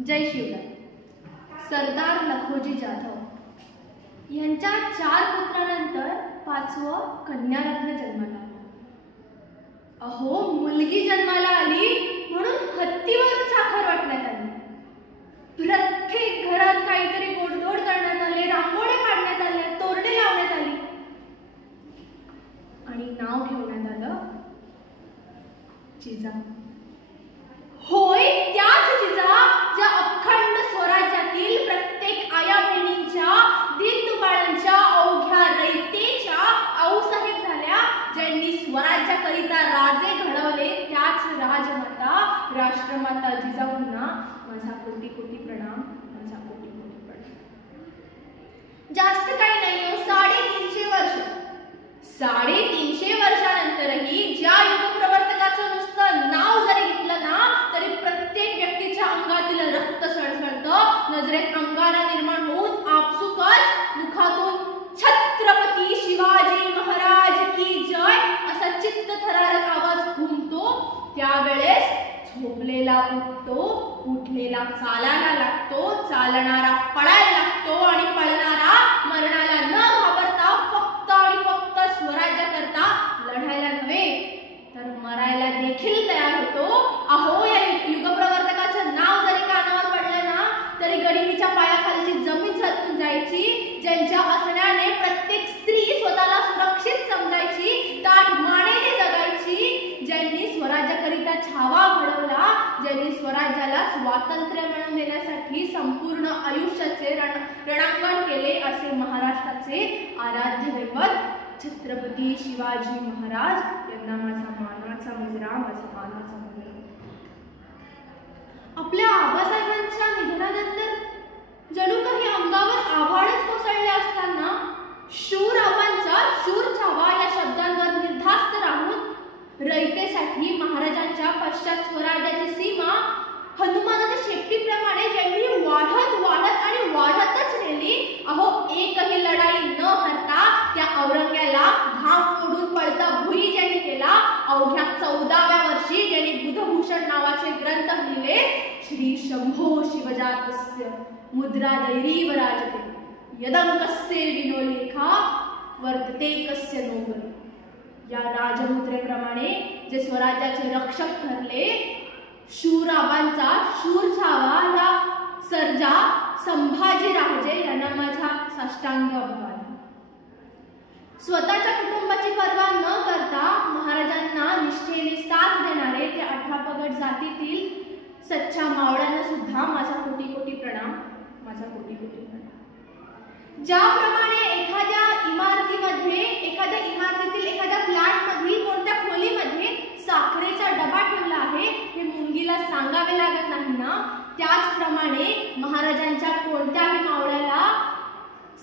जय शिवराय। सरदार लखोजी जाधव यांच्या 4 पुत्रांनंतर 5वं कन्यारत्न जन्माला आलं। अहो, मुलगी जन्माला आली म्हणून हत्तीवर साखर वाटण्यात आली। प्रत्येक घरात काहीतरी गोडधोड करण्यात आले, रांगोळी काढण्यात आल्या, तोरणे लावण्यात आली आणि नाव ठेवण्यात आलं जिजाऊ। होय, त्याच जिजा ज्या अखंड स्वराज्यातील प्रत्येक आया बहिणींच्या, दीनदुबळ्यांच्या, अवघ्या रयतेच्या आऊसाहेब झाल्या, ज्यांनी स्वराज्याकरिता राजे घडवले। त्याच राजमाता, राष्ट्रमाता जिजाऊंना माझा कोटी कोटी प्रणाम, माझा कोटी कोटी प्रणाम। जास्त काही नाही हो, 350 वर्ष। 350 वर्षानंतरही ज्या युगप्रवर्तकाचं नुसतं नाव जरी घेतलं ना, तरी प्रत्येक व्यक्तीच्या अंगातील रक्त सळसळतं, नजरेत अंगारा निर्माण होऊन आपसुकच मुखातून छत्रपती शिवाजी महाराज की जय असा चित्तथरारक आवाज घुमतो। त्यावेळेस झोपलेला उठतो, उठलेला चालायला लागतो, चालणारा पळायला लागतो आणि पळणारा मरणाला न घाबरता फक्त आणि फक्त स्वराज्याकरता लढायला नव्हे तर मरायला देखील तयार होतो। अहो, या युगप्रवर्तकाचं नाव जरी कानावर पडलं ना, तरी गडिनीच्या पायाखालची जमीन सरकून जायची। ज्यांच्या असण्याने प्रत्येक स्त्री स्वतःला सुरक्षित समजायची, ताठ मानेने जगायची, ज्यांनी स्वराज्याकरिता छावा घडवला, ज्यांनी स्वराज्याला स्वातंत्र्य मिळवून देण्यासाठी संपूर्ण आयुष्याचे रणांगण केले, असे महाराष्ट्राचे आराध्य दैवत छत्रपती शिवाजी महाराज यांना माझा मानाचा मुजरा, माझा मानाचा मुजरा। आपल्या आबासाहेबांच्या निधनानंतर जणू काही अंगावर आभाळच कोसळले असताना शूर आबांचा शूर छावा या शब्दांवर निर्धास्त राहून रयतेसाठी महाराजांच्या पश्चात स्वराज्याची सीमा हनुमानाच्या शेपटीप्रमाणे ज्यांनी वाढत वाढत आणि वाढतच नेली। अहो, एकही लढाई न हरता त्या औरंग्याला घाम फोडून पळता भुई ज्यांनी केला, अवघ्या 14व्या वर्षी ज्यांनी बुधभूषण नावाचे ग्रंथ लिहिले, श्री शंभो शिवजातस्य मुद्रा दैरीव राजते यदंकस्य विनोलेखा वर्तते कस्य नोबल। या राजमुद्रेप्रमाणे जे स्वराज्याचे रक्षक ठरले, शूराबांचा शूर छावा या सर्जा संभाजी राजे यांना माझा साष्टांग अभिवादन। स्वतःच्या कुटुंबाची पर्वा न करता महाराजांना निष्ठेने साथ देणारे त्या 18 पगड जातीतील सच्चा मावळ्यांना सुद्धा माझा कोटी कोटी प्रणाम, माझा कोटी कोटी प्रणाम। ज्याप्रमाणे एखाद्या इमारतीमध्ये, एखाद्या इमारतीतील एखाद्या फ्लॅटमधील कोणत्या खोलीमध्ये साखरेचा डबा ठेवला आहे हे मुंगीला सांगावे लागत नाही ना, त्याचप्रमाणे महाराजांच्या कोणत्याही मावळ्याला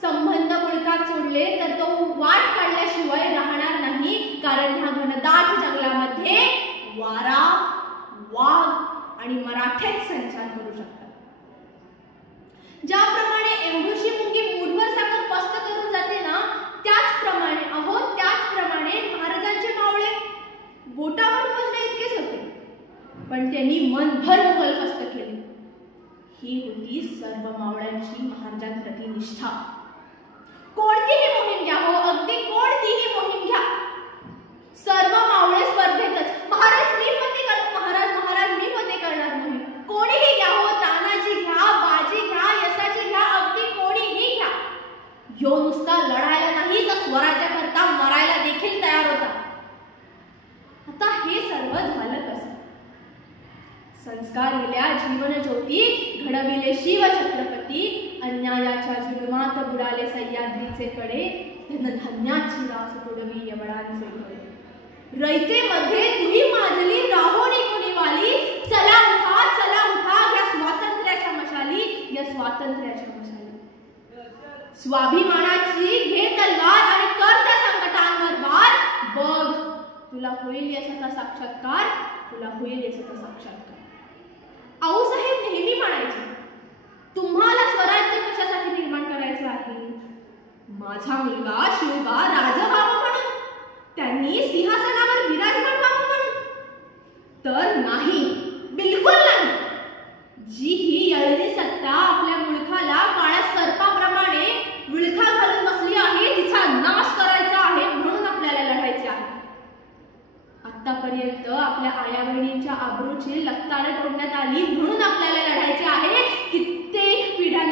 संबंध मुळकात सोडले तर तो वाट काढल्याशिवाय राहणार नाही। कारण ह्या घनदाट जंगलामध्ये वारा, वाघ आणि मराठेच संचार करू शकतात। ज्याप्रमाणे एवढीशी मुंगी मूठभर साखर पस्त करून जाते ना, त्याचप्रमाणे त्याचप्रमाणे महाराजांचे मावळे बोटावर मोजणे इतकेच होते, पण त्यांनी मनभर मुघल पस्त केले। ही होती सर्व मावळ्यांची महाराजांप्रती निष्ठा। कोणतीही मोहीम घ्या हो, अगदी कोणतीही मोहीम घ्या, सर्व मावळे स्पर्धेतच महाराज मी फते करणार, महाराज मी फते करणार मोहीम। कोणीही घ्या हो, तानाजी घ्या, बाजी घ्या, यसाची घ्या, अगदी कोणीही घ्या, यो नुसता लढायला नाही तर स्वराज्याकरता मरायला देखील तयार होता। आता हे सर्व झालं कसं? संस्कारिल्या जीवनज्योती घडविले शिवछत्रपती, अन्यायाच्या जुलमात बुडाले सह्याद्रीचे कडे, धन्याची रास तुडवी यवळांचे घडे। रयतेमध्ये तुही माजली राहोणी कोणीवाली, चला उठा घ्या स्वातंत्र्याच्या मशाली, या स्वातंत्र्याच्या मशाली। स्वाभिमानाची घे तलवार आणि कर त्या संकटांवर वार, बघ तुला होईल यशाचा साक्षात्कार, तुला होईल यशाचा साक्षात्कार। आऊसाहेब नेहमी म्हणायचे, तुम्हाला स्वराज्य कशासाठी निर्माण करायचं आहे? माझा मुलगा शिवबा राजा व्हावा म्हणून, त्यांनी सिंहासनावर विराजमान व्हावं म्हणून? तर नाही, बिलकुल नाही। जी ही अब्रूची लक्तार तोडण्यात आली म्हणून आपल्याला लढायचे आहे. कित्येक पिढ्या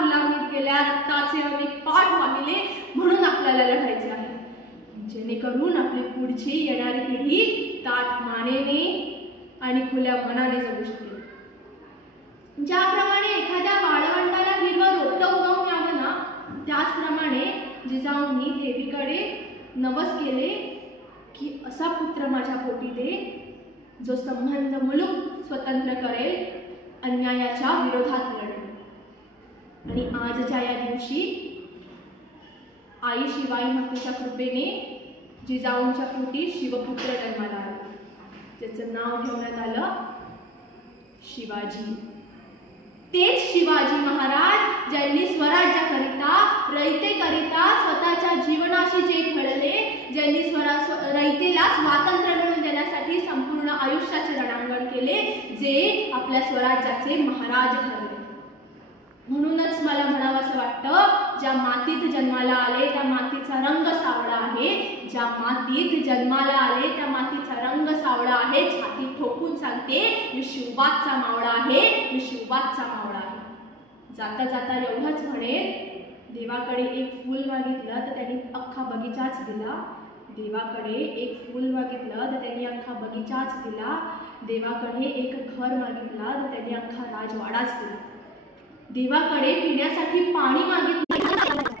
गुलामीत गेल्या, रक्ताचे अनेक पाठ वाहिले म्हणून आपल्याला लढायचे आहे, जेणेकरून आपली पुढची येणारी पिढी ताठ मानेने आणि खुल्या मनाने जगू शकेल. ज्याप्रमाणे एखाद्या वाळवंटाला हिरवं रोपटं उगवून यावं ना, त्याचप्रमाणे जिजाऊंनी देवीकडे नवस केले की असा पुत्र माझ्या पोटी दे जो संबंध मुलूक स्वतंत्र करेल, अन्यायाच्या विरोधात लढेल. आणि आजच्या या दिवशी आई शिवाई मातेच्या कृपेने जिजाऊंच्या पोटी शिवपुत्र जन्माला आला, ज्याचं नाव ठेवण्यात आलं शिवाजी. तेच शिवाजी महाराज ज्यांनी स्वराज्याकरिता, रयतेकरिता स्वतःच्या जीवनाशी जे घडले, ज्यांनी रयतेला स्वातंत्र्य मिळवून देण्यासाठी संपूर्ण आयुष्याचे रणांगण केले, जे आपल्या स्वराज्याचे महाराज ठरले. म्हणूनच मला म्हणावंसं वाटतं, ज्या मातीत जन्माला आले त्या मातीचा रंग सावळा आहे, ज्या मातीत जन्माला आले त्या मातीचा रंग सावळा आहे. छाती ठोकून सांगते, मी शिवबाचा मावळा आहे, मी शिवबाचा मावळा आहे. जाता जाता एवढंच म्हणेन, देवाकडे एक फूल मागितलं तर त्यांनी अख्खा बगीचाच दिला. देवाकडे एक फूल मागितलं तर त्यांनी अख्खा बगीचाच दिला. देवाकडे एक घर मागितलं तर त्यांनी अख्खा राजवाडाच दिला. देवाकडे पिण्यासाठी पाणी मागितलं